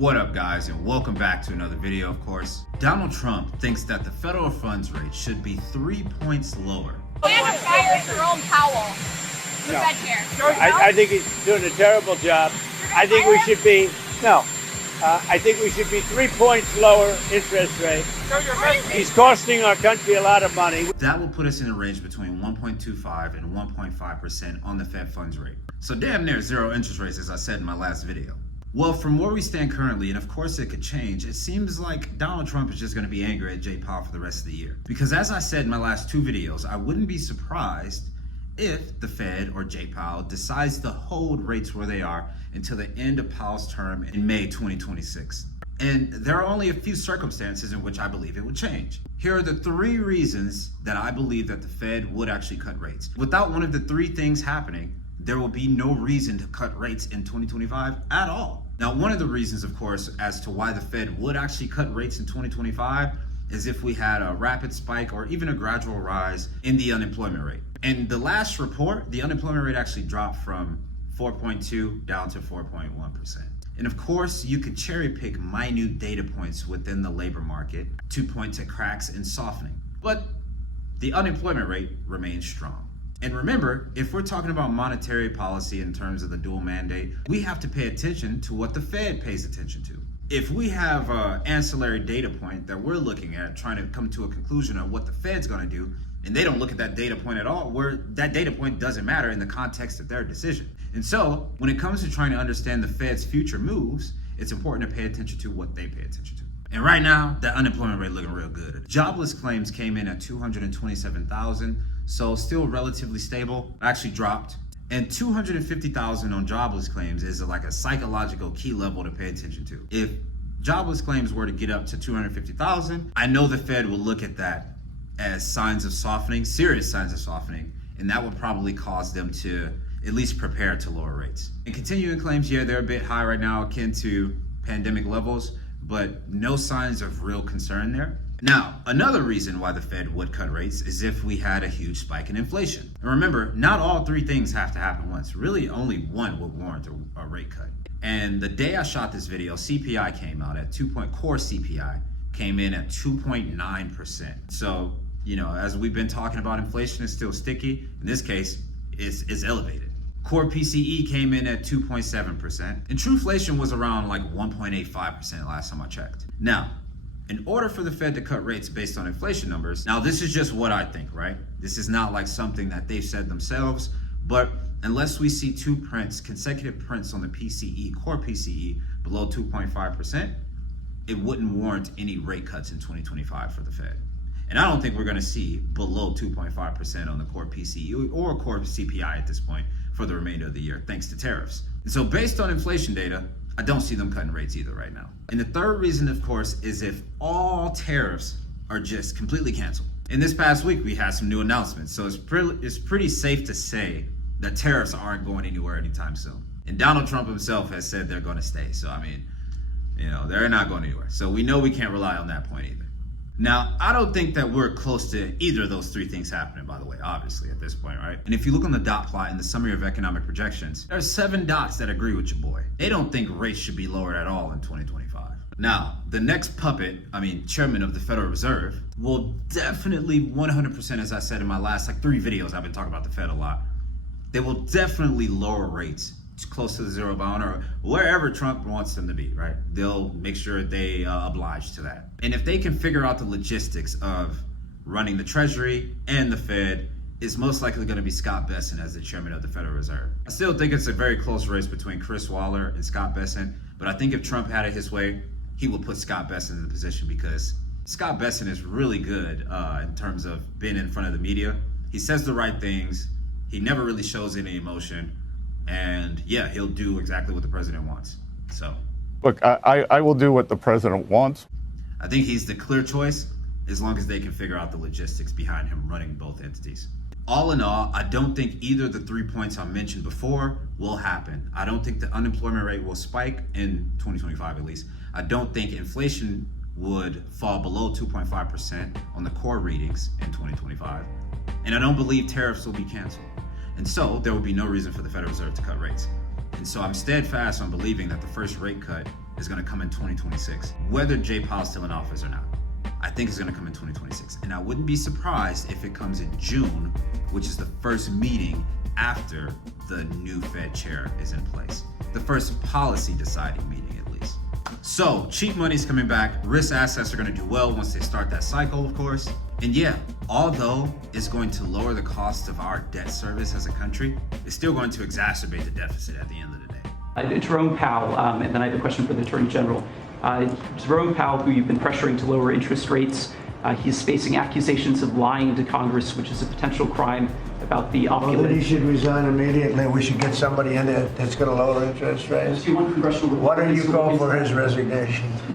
What up, guys, and welcome back to another video. Of course, Donald Trump thinks that the federal funds rate should be 3 points lower. And fire Jerome Powell, the Fed chair. I think he's doing a terrible job. I think we should be, I think we should be 3 points lower interest rate. He's costing our country a lot of money. That will put us in a range between 1.25 and 1.5% on the Fed funds rate. So damn near zero interest rates, as I said in my last video. Well, from where we stand currently, and of course it could change, it seems like Donald Trump is just going to be angry at Jay Powell for the rest of the year. Because as I said in my last two videos, I wouldn't be surprised if the Fed or Jay Powell decides to hold rates where they are until the end of Powell's term in May 2026. And there are only a few circumstances in which I believe it would change. Here are the three reasons that I believe that the Fed would actually cut rates. Without one of the three things happening, there will be no reason to cut rates in 2025 at all. Now, one of the reasons, of course, as to why the Fed would actually cut rates in 2025 is if we had a rapid spike or even a gradual rise in the unemployment rate. And the last report, the unemployment rate actually dropped from 4.2 down to 4.1%. And of course, you could cherry pick minute data points within the labor market to point to cracks and softening. But the unemployment rate remains strong. And remember, if we're talking about monetary policy in terms of the dual mandate, we have to pay attention to what the Fed pays attention to. If we have an ancillary data point that we're looking at, trying to come to a conclusion of what the Fed's going to do, and they don't look at that data point at all, where that data point doesn't matter in the context of their decision. And so, when it comes to trying to understand the Fed's future moves, it's important to pay attention to what they pay attention to. And right now, that unemployment rate looking real good. Jobless claims came in at 227,000. So still relatively stable, actually dropped. And 250,000 on jobless claims is like a psychological key level to pay attention to. If jobless claims were to get up to 250,000, I know the Fed will look at that as signs of softening, serious signs of softening, and that would probably cause them to at least prepare to lower rates. And continuing claims, yeah, they're a bit high right now, akin to pandemic levels, but no signs of real concern there. Now, another reason why the Fed would cut rates is if we had a huge spike in inflation. And remember, not all three things have to happen once. Really, only one would warrant a rate cut. And the day I shot this video, CPI came out at core CPI came in at 2.9%. So, as we've been talking about, inflation is still sticky. In this case, it's elevated. Core PCE came in at 2.7%. And true-flation was around like 1.85% last time I checked. Now, in order for the Fed to cut rates based on inflation numbers, now this is just what I think, right? This is not like something that they've said themselves, but unless we see consecutive prints on the PCE, core PCE, below 2.5%, it wouldn't warrant any rate cuts in 2025 for the Fed. And I don't think we're gonna see below 2.5% on the core PCE or core CPI at this point for the remainder of the year, thanks to tariffs. And so based on inflation data, I don't see them cutting rates either right now. And the third reason, of course, is if all tariffs are just completely canceled. In this past week, we had some new announcements. So it's pretty safe to say that tariffs aren't going anywhere anytime soon. And Donald Trump himself has said they're going to stay. So, they're not going anywhere. So we know we can't rely on that point either. Now, I don't think that we're close to either of those three things happening, by the way, obviously, at this point, right? And if you look on the dot plot in the summary of economic projections, there's 7 dots that agree with your boy. They don't think rates should be lowered at all in 2025. Now, the next puppet, chairman of the Federal Reserve, will definitely 100%, as I said in my last 3 videos, I've been talking about the Fed a lot. They will definitely lower rates close to the zero bound or wherever Trump wants them to be, right? They'll make sure they oblige to that. And if they can figure out the logistics of running the Treasury and the Fed, it's most likely going to be Scott Bessent as the chairman of the Federal Reserve. I still think it's a very close race between Chris Waller and Scott Bessent, but I think if Trump had it his way, he would put Scott Bessent in the position because Scott Bessent is really good in terms of being in front of the media. He says the right things. He never really shows any emotion. And yeah, he'll do exactly what the president wants. So, look, I will do what the president wants. I think he's the clear choice as long as they can figure out the logistics behind him running both entities. All in all, I don't think either of the 3 points I mentioned before will happen. I don't think the unemployment rate will spike in 2025 at least. I don't think inflation would fall below 2.5% on the core readings in 2025. And I don't believe tariffs will be canceled. And so there will be no reason for the Federal Reserve to cut rates. And so I'm steadfast on believing that the first rate cut is going to come in 2026, whether Jay Powell's still in office or not. I think it's going to come in 2026. And I wouldn't be surprised if it comes in June, which is the first meeting after the new Fed chair is in place. The first policy deciding meeting, at least. So cheap money's coming back. Risk assets are going to do well once they start that cycle, of course. And yeah, although it's going to lower the cost of our debt service as a country, it's still going to exacerbate the deficit at the end of the day. Jerome Powell, and then I have a question for the Attorney General. Jerome Powell, who you've been pressuring to lower interest rates, he's facing accusations of lying to Congress, which is a potential crime about the opulence. Well, then he should resign immediately. We should get somebody in there that's going to lower interest rates. Do you want congressional? Why don't you call for his resignation?